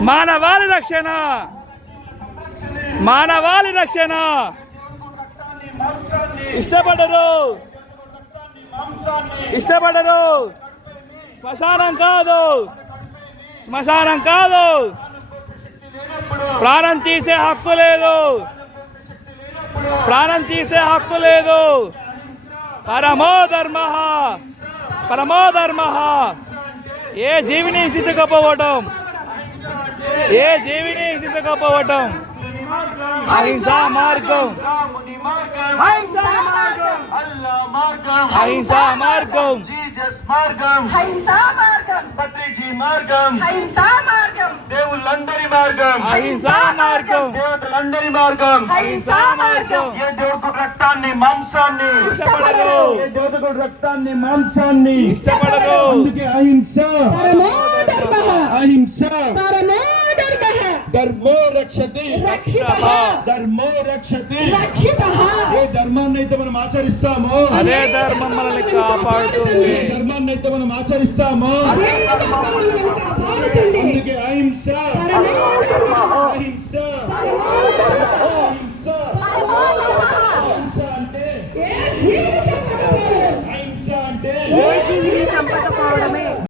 మానవాళి రక్షణ. మానవాళి రక్షణ. ఇష్టపడరు. ఇష్టపడరు. శ్మశానం కాదు. శ్మశానం కాదు. ప్రాణం తీసే హక్కు లేదు. ప్రాణం తీసే హక్కు లేదు. పరమోధర్మ పరమోధర్మ ఏ జీవిని హింసించకపోవటం? ఏ జీవిని హింసించకపోవటం అహింసా మార్గం రాముని మార్గం అహింసా మార్గం అల్లా మార్గం అహింసా మార్గం జీసస్ మార్గం అహింసా మార్గం పత్రిజీ మార్గం అహింసా మార్గం దేవుళ్ళందరి మార్గం అహింసా మార్గం దేవతలందరి మార్గం అహింసా మార్గం ఏ దేవుడు రక్తాన్ని మాంసాన్ని ఇష్టపడరు ఏ దేవుడు రక్తాన్ని మాంసాన్ని ఇష్టపడరు అందుకే అహింస పరమో ధర్మ అహింస పరమో ధర్మో రక్షతి ధర్మో రక్షతి ఏ ధర్మాన్ని అయితే మనం ఆచరిస్తామో అదే ధర్మం మనల్ని కాపాడుతుంది. ధర్మాన్ని అయితే మనం ఆచరిస్తామో అందుకే అహింస అహింస అహింస అహింస అంటే అహింస అంటే